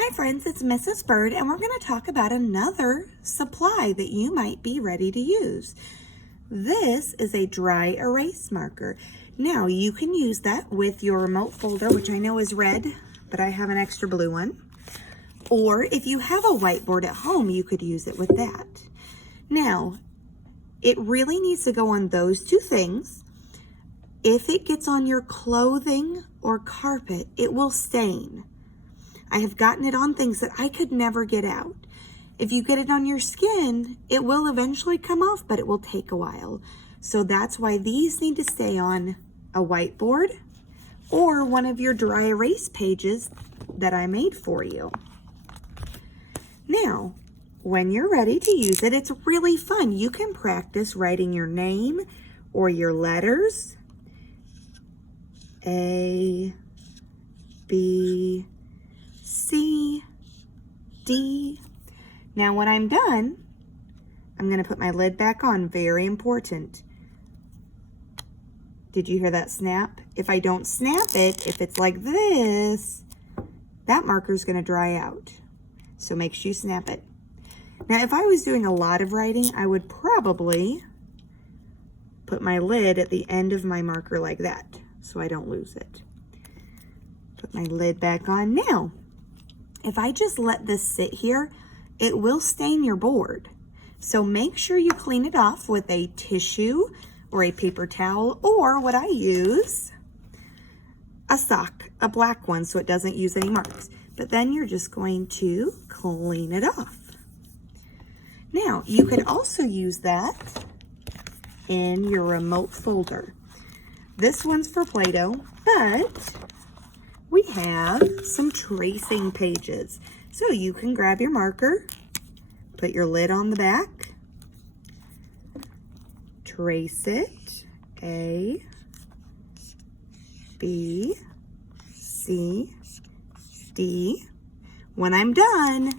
Hi friends, it's Mrs. Bird and we're going to talk about another supply that you might be ready to use. This is a dry erase marker. Now you can use that with your remote folder, which I know is red, but I have an extra blue one. Or if you have a whiteboard at home, you could use it with that. Now, it really needs to go on those two things. If it gets on your clothing or carpet, it will stain. I have gotten it on things that I could never get out. If you get it on your skin, it will eventually come off, but it will take a while. So that's why these need to stay on a whiteboard or one of your dry erase pages that I made for you. Now, when you're ready to use it, it's really fun. You can practice writing your name or your letters. A, B, C, D. Now when I'm done, I'm going to put my lid back on. Very important. Did you hear that snap? If I don't snap it, if it's like this, that marker is going to dry out. So make sure you snap it. Now if I was doing a lot of writing, I would probably put my lid at the end of my marker like that so I don't lose it. Put my lid back on. Now, if I just let this sit here, it will stain your board. So make sure you clean it off with a tissue or a paper towel, or what I use, a sock, a black one, so it doesn't use any marks. But then you're just going to clean it off. Now, you could also use that in your remote folder. This one's for Play-Doh, but we have some tracing pages. So you can grab your marker, put your lid on the back, trace it, A, B, C, D. When I'm done,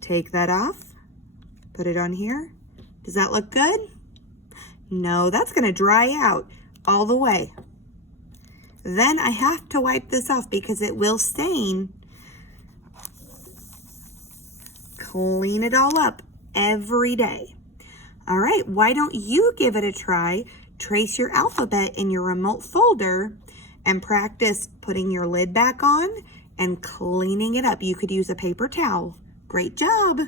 take that off, put it on here. Does that look good? No, that's gonna dry out all the way. Then I have to wipe this off because it will stain. Clean it all up every day. All right, why don't you give it a try? Trace your alphabet in your remote folder and practice putting your lid back on and cleaning it up. You could use a paper towel. Great job.